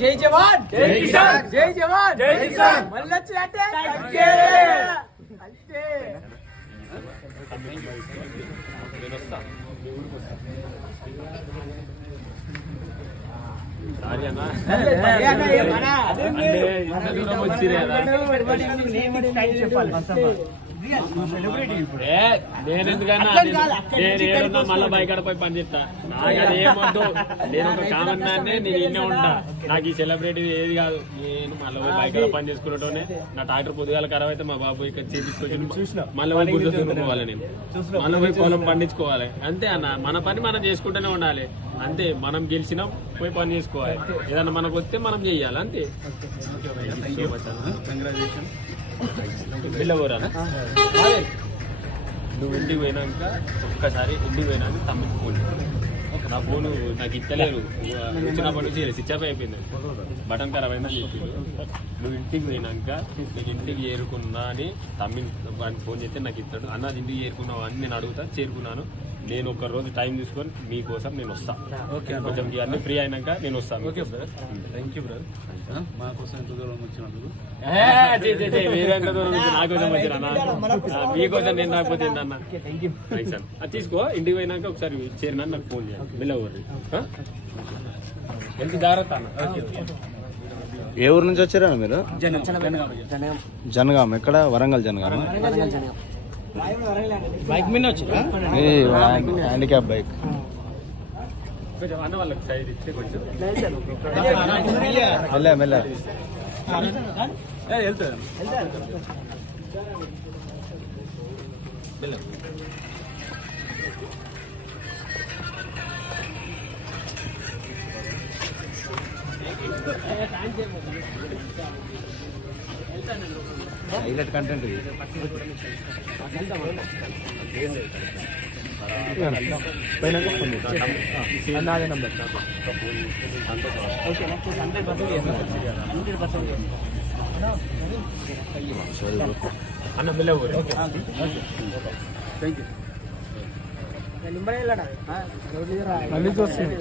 జై జవాన్ జై కిసాన్ జై జవాన్ జై కిసాన్ మల్లొచ్చి అంటే అంతే నేనెందుకన్నా నేను మళ్ళీ బయట పోయి పని చేస్తా నాకు అది ఏమొద్దు. నేను ఒక కామన్ మ్యాన్, నేను ఇన్నే ఉంటా. నాకు ఈ సెలబ్రిటీ ఏది కాదు. నేను మళ్ళీ పోయి బయట పని చేసుకునేటోనే. నా ట్రాక్టర్ పొద్దుగాల ఖరాబ్ అయితే మా బాబు ఇక్కడ చేపించుకొని మళ్ళీ పోయి గుడ్డ తినుకోవాలి. నేను మళ్ళీ పోయి పొలం పండించుకోవాలి. అంతే అన్న, మన పని మనం చేసుకుంటూనే ఉండాలి. అంతే, మనం గెలిచినా పోయి పని చేసుకోవాలి. ఏదన్నా మనకు వస్తే మనం చెయ్యాలి. అంతే. నువ్వు ఇంటికి పోయినాక ఒక్కసారి ఇంటికి పోయినాక తమ్ముడు ఫోన్, నా ఫోను నాకు ఇచ్చలేరు. వచ్చినప్పటి నుంచి స్విచ్ ఆఫ్ అయిపోయింది, బటన్ ఖరాబ్ అయిందని చెప్పింది. నువ్వు ఇంటికి పోయినాక నీకు ఇంటికి చేరుకున్నా అని తమ్మిని ఫోన్ చేస్తే నాకు ఇస్తాడు. అన్నది ఇంటికి చేరుకున్నావు అని నేను అడుగుతా. చేరుకున్నాను. నేను ఒక రోజు టైం తీసుకొని మీకోసం నేను వస్తాను. కొంచెం అన్ని ఫ్రీ అయినాక నేను వస్తాను. Okay brother, thank you brother. మా కోసం ఎంత దూరం వచ్చినందుకు. మీరెంత దూరం నా కోసం వచ్చినా, మీకోసం నేను రాకపోతే ఏంటన్న. అది తీసుకో. ఇంటికి పోయినాక ఒకసారి చేరినా నాకు ఫోన్ చేయాలి. వెళ్ళవరు ఎంత జాగ్రత్త అన్న. ఏ ఊరు నుంచి వచ్చారా మీరు? జనగాం. ఎక్కడ? వరంగల్ జనగామ. బైక్ మీద వచ్చిందా? Handicap bike. కొంచెం అన్న వాళ్ళకి సైడ్ ఇస్తే కొంచెం మెల్ల హైలైట్ కంటెంట్ ఇది. అదే నంబర్ అన్న వెళ్ళవరు. Thank you. మళ్ళీ చూస్తుంది.